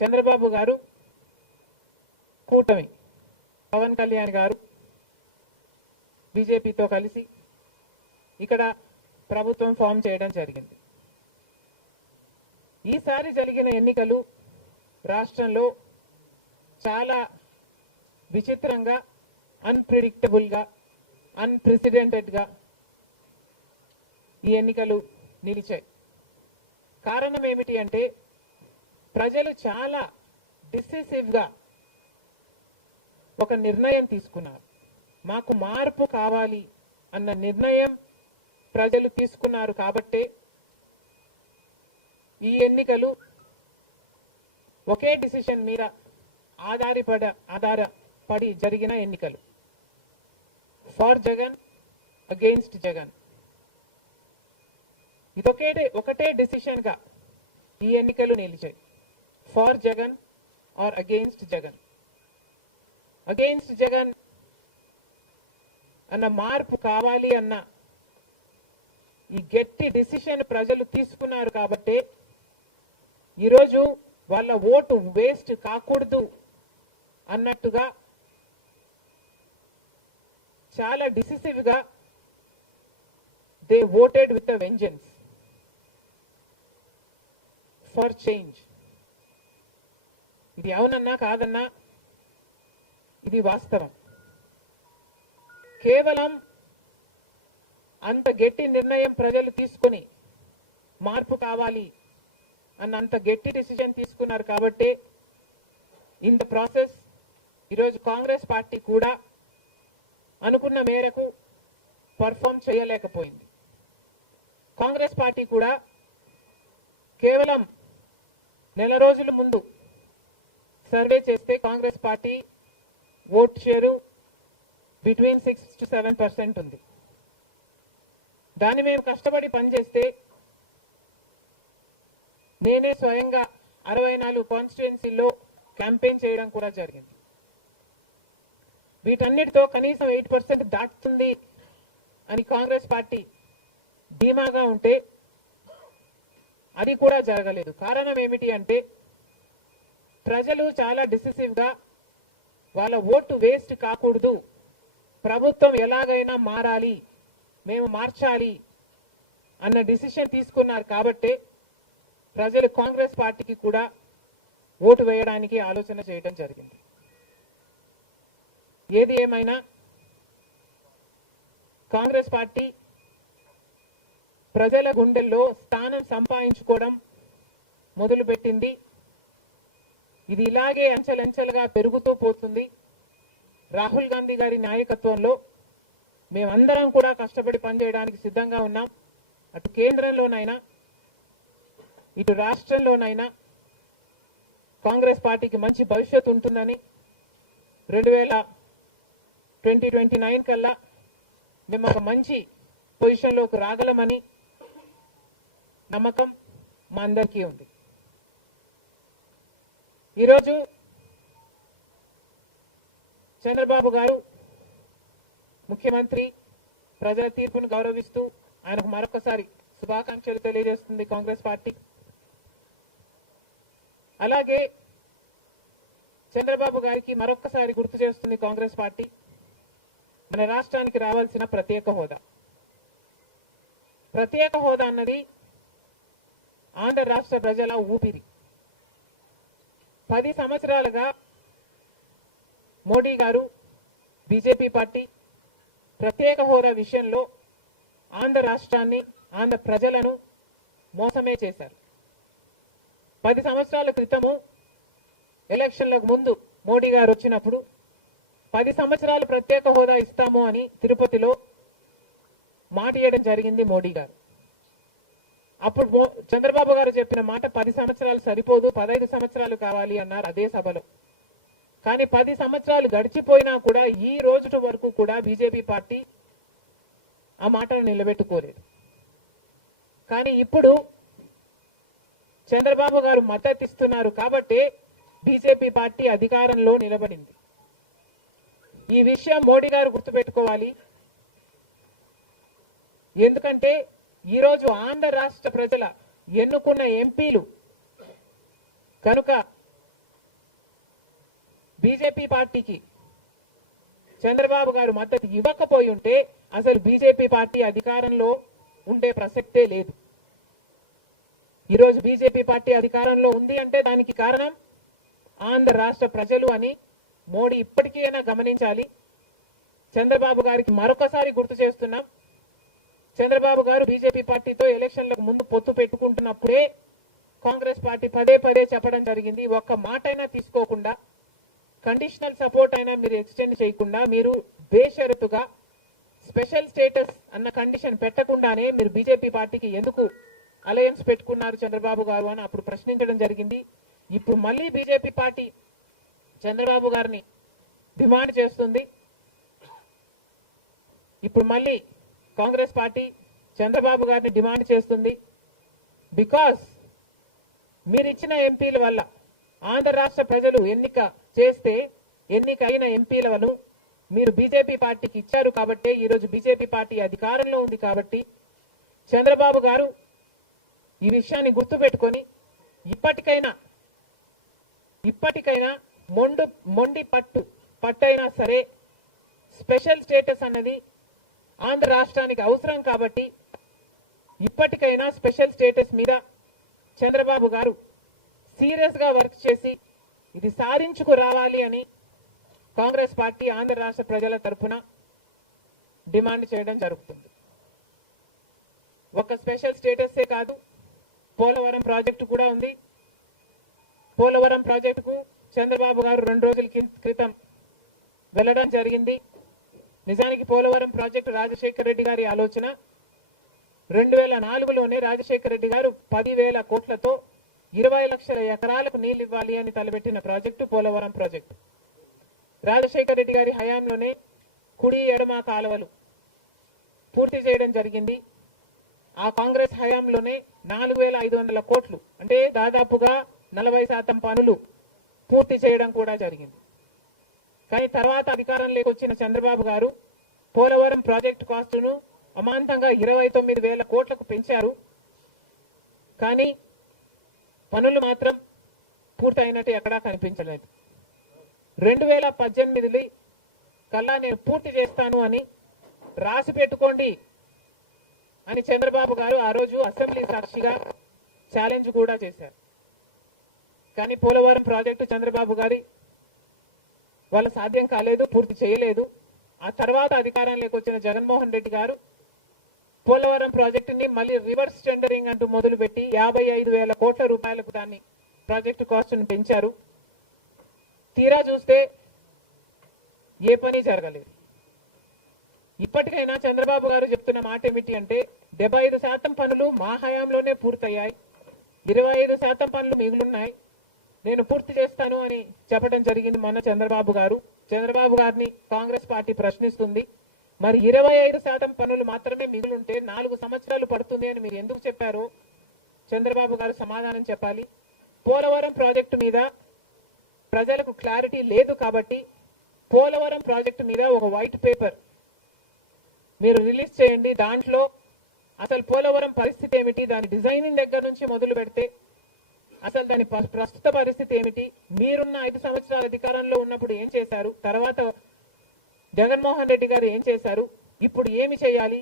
చంద్రబాబు గారు కూటమి పవన్ కళ్యాణ్ గారు బీజేపీతో కలిసి ఇక్కడ ప్రభుత్వం ఫామ్ చేయడం జరిగింది. ఈసారి జరిగిన ఎన్నికలు రాష్ట్రంలో చాలా విచిత్రంగా, అన్ప్రెడిక్టబుల్ గా, అన్ప్రెసిడెంటెడ్ గా ఈ ఎన్నికలు నిలిచాయి. కారణం ఏమిటి అంటే ప్రజలు చాలా డిసిసివ్ గా ఒక నిర్ణయం తీసుకున్నారు. మాకు మార్పు కావాలి అన్న నిర్ణయం ప్రజలు తీసుకున్నారు కాబట్టే ఈ ఎన్నికలు ఒకే డిసిషన్ మీద ఆధారపడి జరిగిన ఎన్నికలు. For Jagan, against Jagan. ఇది ఒకటే డిసిషన్ గా ఈ ఎన్నికలు నిలిచాయి. For Jagan or against Jagan. Against Jagan అన్న మార్పు కావాలి అన్న ఈ గట్టి డిసిషన్ ప్రజలు తీసుకున్నారు కాబట్టి ఈరోజు వాళ్ళ ఓటు వేస్ట్ కాకూడదు అన్నట్టుగా చాలా డిసిసివ్ గా they voted with a vengeance for change. ఇది అవునన్నా కాదన్నా ఇది వాస్తవం. కేవలం అంత గట్టి నిర్ణయం ప్రజలు తీసుకుని మార్పు కావాలి అన్న అంత గట్టి డిసిజన్ తీసుకున్నారు కాబట్టి ఇన్ ద ప్రాసెస్ ఈరోజు కాంగ్రెస్ పార్టీ కూడా అనుకున్న మేరకు పర్ఫామ్ చేయలేకపోయింది. కాంగ్రెస్ పార్టీ కూడా కేవలం నెల రోజుల ముందు సర్వే చేస్తే Congress party vote share between 6 to 7% ఉంది. దాన్ని మేము కష్టపడి పనిచేస్తే నేనే స్వయంగా 64 కాన్స్టిట్యుయెన్సీల్లో క్యాంపెయిన్ చేయడం కూడా జరిగింది. వీటన్నిటితో కనీసం 8% దాటుతుంది అని కాంగ్రెస్ పార్టీ ధీమాగా ఉంటే అది కూడా జరగలేదు. కారణం ఏమిటి అంటే ప్రజలు చాలా డిసిసివ్ గా వాళ్ళ ఓటు వేస్ట్ కాకూడదు, ప్రభుత్వం ఎలాగైనా మారాలి, మేము మార్చాలి అన్న డిసిషన్ తీసుకున్నారు కాబట్టి ప్రజలు కాంగ్రెస్ పార్టీకి కూడా ఓటు వేయడానికి ఆలోచన చేయడం జరిగింది. ఏది ఏమైనా కాంగ్రెస్ పార్టీ ప్రజల గుండెల్లో స్థానం సంపాదించుకోవడం మొదలుపెట్టింది. ఇది ఇలాగే అంచెలంచెలుగా పెరుగుతూ పోతుంది. రాహుల్ గాంధీ గారి నాయకత్వంలో మేమందరం కూడా కష్టపడి పనిచేయడానికి సిద్ధంగా ఉన్నాం. అటు కేంద్రంలోనైనా ఇటు రాష్ట్రంలోనైనా కాంగ్రెస్ పార్టీకి మంచి భవిష్యత్తు ఉంటుందని 2029 కల్లా మేము ఒక మంచి పొజిషన్లోకి రాగలమని నమ్మకం మా అందరికీ ఉంది. ఈరోజు చంద్రబాబు గారు ముఖ్యమంత్రి ప్రజల తీర్పును గౌరవిస్తూ ఆయనకు మరొకసారి శుభాకాంక్షలు తెలియజేస్తుంది కాంగ్రెస్ పార్టీ. అలాగే చంద్రబాబు గారికి మరొకసారి గుర్తు చేస్తుంది కాంగ్రెస్ పార్టీ మన రాష్ట్రానికి రావాల్సిన ప్రత్యేక హోదా. ప్రత్యేక హోదా అన్నది ఆంధ్ర రాష్ట్ర ప్రజల ఊపిరి. 10 సంవత్సరాలుగా మోడీ గారు, బీజేపీ పార్టీ ప్రత్యేక హోదా విషయంలో ఆంధ్ర రాష్ట్రాన్ని, ఆంధ్ర ప్రజలను మోసమే చేశారు. 10 సంవత్సరాల క్రితము ఎలక్షన్లకు ముందు మోడీ గారు వచ్చినప్పుడు 10 సంవత్సరాలు ప్రత్యేక హోదా ఇస్తాము అని తిరుపతిలో మాట ఇవ్వడం జరిగింది మోడీ గారు. అప్పుడు చంద్రబాబు గారు చెప్పిన మాట 10 సంవత్సరాలు సరిపోదు, 15 సంవత్సరాలు కావాలి అన్నారు అదే సభలో. కానీ 10 సంవత్సరాలు గడిచిపోయినా కూడా ఈ రోజు వరకు కూడా బీజేపీ పార్టీ ఆ మాటను నిలబెట్టుకోలేదు. కానీ ఇప్పుడు చంద్రబాబు గారు మద్దతు ఇస్తున్నారు కాబట్టి బీజేపీ పార్టీ అధికారంలో నిలబడింది. ఈ విషయం మోడీ గారు గుర్తుపెట్టుకోవాలి. ఎందుకంటే ఈరోజు ఆంధ్ర రాష్ట్ర ప్రజల ఎన్నుకున్న ఎంపీలు కనుక బీజేపీ పార్టీకి చంద్రబాబు గారు మద్దతు ఇవ్వకపోయి ఉంటే అసలు బీజేపీ పార్టీ అధికారంలో ఉండే ప్రసక్తే లేదు. ఈరోజు బీజేపీ పార్టీ అధికారంలో ఉంది అంటే దానికి కారణం ఆంధ్ర రాష్ట్ర ప్రజలు అని మోడీ ఇప్పటికైనా గమనించాలి. చంద్రబాబు గారికి మరొకసారి గుర్తు చేస్తున్నాం, చంద్రబాబు గారు బీజేపీ పార్టీతో ఎలక్షన్లకు ముందు పొత్తు పెట్టుకుంటున్నప్పుడే కాంగ్రెస్ పార్టీ పదే పదే చెప్పడం జరిగింది, ఒక్క మాట అయినా తీసుకోకుండా, కండిషనల్ సపోర్ట్ అయినా మీరు ఎక్స్టెండ్ చేయకుండా, మీరు బేషరతుగా స్పెషల్ స్టేటస్ అన్న కండిషన్ పెట్టకుండానే మీరు బీజేపీ పార్టీకి ఎందుకు అలయన్స్ పెట్టుకున్నారు చంద్రబాబు గారు అని అప్పుడు ప్రశ్నించడం జరిగింది. ఇప్పుడు మళ్ళీ బీజేపీ పార్టీ చంద్రబాబు గారిని డిమాండ్ చేస్తుంది. ఇప్పుడు మళ్ళీ కాంగ్రెస్ పార్టీ చంద్రబాబు గారిని డిమాండ్ చేస్తుంది. బికాస్ మీరు ఇచ్చిన ఎంపీల వల్ల ఆంధ్ర రాష్ట్ర ప్రజలు ఎన్నికైన ఎంపీలను మీరు బీజేపీ పార్టీకి ఇచ్చారు కాబట్టి, ఈరోజు బీజేపీ పార్టీ అధికారంలో ఉంది కాబట్టి చంద్రబాబు గారు ఈ విషయాన్ని గుర్తుపెట్టుకొని ఇప్పటికైనా మొండి పట్టైనా సరే స్పెషల్ స్టేటస్ అన్నది ఆంధ్ర రాష్ట్రానికి అవసరం కాబట్టి ఇప్పటికైనా స్పెషల్ స్టేటస్ మీద చంద్రబాబు గారు సీరియస్ గా వర్క్ చేసి ఇది సాధించుకు రావాలి అని కాంగ్రెస్ పార్టీ ఆంధ్ర రాష్ట్ర ప్రజల తరఫున డిమాండ్ చేయడం జరుగుతుంది. ఒక స్పెషల్ స్టేటసే కాదు, పోలవరం ప్రాజెక్టు కూడా ఉంది. పోలవరం ప్రాజెక్టుకు చంద్రబాబు గారు 2 రోజుల క్రితం వెళ్ళడం జరిగింది. నిజానికి పోలవరం ప్రాజెక్టు రాజశేఖర రెడ్డి గారి ఆలోచన. 2004లోనే రాజశేఖర రెడ్డి గారు 10,000 కోట్లతో 20 లక్షల ఎకరాలకు నీళ్లు ఇవ్వాలి అని తలపెట్టిన ప్రాజెక్టు పోలవరం ప్రాజెక్టు. రాజశేఖర రెడ్డి గారి హయాంలోనే కుడి ఎడమ కాలువలు పూర్తి చేయడం జరిగింది. ఆ కాంగ్రెస్ హయాంలోనే 4,500 కోట్లు అంటే దాదాపుగా 40% పనులు పూర్తి చేయడం కూడా జరిగింది. కానీ తర్వాత అధికారంలోకి వచ్చిన చంద్రబాబు గారు పోలవరం ప్రాజెక్టు కాస్టును అమాంతంగా 29,000 కోట్లకు పెంచారు. కానీ పనులు మాత్రం పూర్తయినట్టు ఎక్కడా కనిపించలేదు. 2018 కల్లా నేను పూర్తి చేస్తాను అని రాసి పెట్టుకోండి అని చంద్రబాబు గారు ఆ రోజు అసెంబ్లీ సాక్షిగా ఛాలెంజ్ కూడా చేశారు. కానీ పోలవరం ప్రాజెక్టు చంద్రబాబు గారి వాళ్ళ సాధ్యం కాలేదు, పూర్తి చేయలేదు. ఆ తర్వాత అధికారంలోకి వచ్చిన జగన్మోహన్ రెడ్డి గారు పోలవరం ప్రాజెక్టుని మళ్ళీ రివర్స్ టెండరింగ్ అంటూ మొదలుపెట్టి 55,000 కోట్ల రూపాయలకు దాన్ని ప్రాజెక్టు కాస్ట్ను పెంచారు. తీరా చూస్తే ఏ పని జరగలేదు. ఇప్పటికైనా చంద్రబాబు గారు చెప్తున్న మాట ఏమిటి అంటే 75% పనులు మా హయాంలోనే పూర్తయ్యాయి, 25% పనులు మిగులున్నాయి, నేను పూర్తి చేస్తాను అని చెప్పడం జరిగింది మొన్న చంద్రబాబు గారు. చంద్రబాబు గారిని కాంగ్రెస్ పార్టీ ప్రశ్నిస్తుంది, మరి 25% పనులు మాత్రమే మిగులుంటే 4 సంవత్సరాలు పడుతుంది అని మీరు ఎందుకు చెప్పారో చంద్రబాబు గారు సమాధానం చెప్పాలి. పోలవరం ప్రాజెక్టు మీద ప్రజలకు క్లారిటీ లేదు కాబట్టి పోలవరం ప్రాజెక్టు మీద ఒక వైట్ పేపర్ మీరు రిలీజ్ చేయండి. దాంట్లో అసలు పోలవరం పరిస్థితి ఏమిటి, దాని డిజైనింగ్ దగ్గర నుంచి మొదలు పెడితే అసలు దాని ప్రస్తుత పరిస్థితి ఏమిటి, మీరున్న 5 సంవత్సరాల అధికారంలో ఉన్నప్పుడు ఏం చేశారు, తర్వాత జగన్మోహన్ రెడ్డి గారు ఏం చేశారు, ఇప్పుడు ఏమి చేయాలి,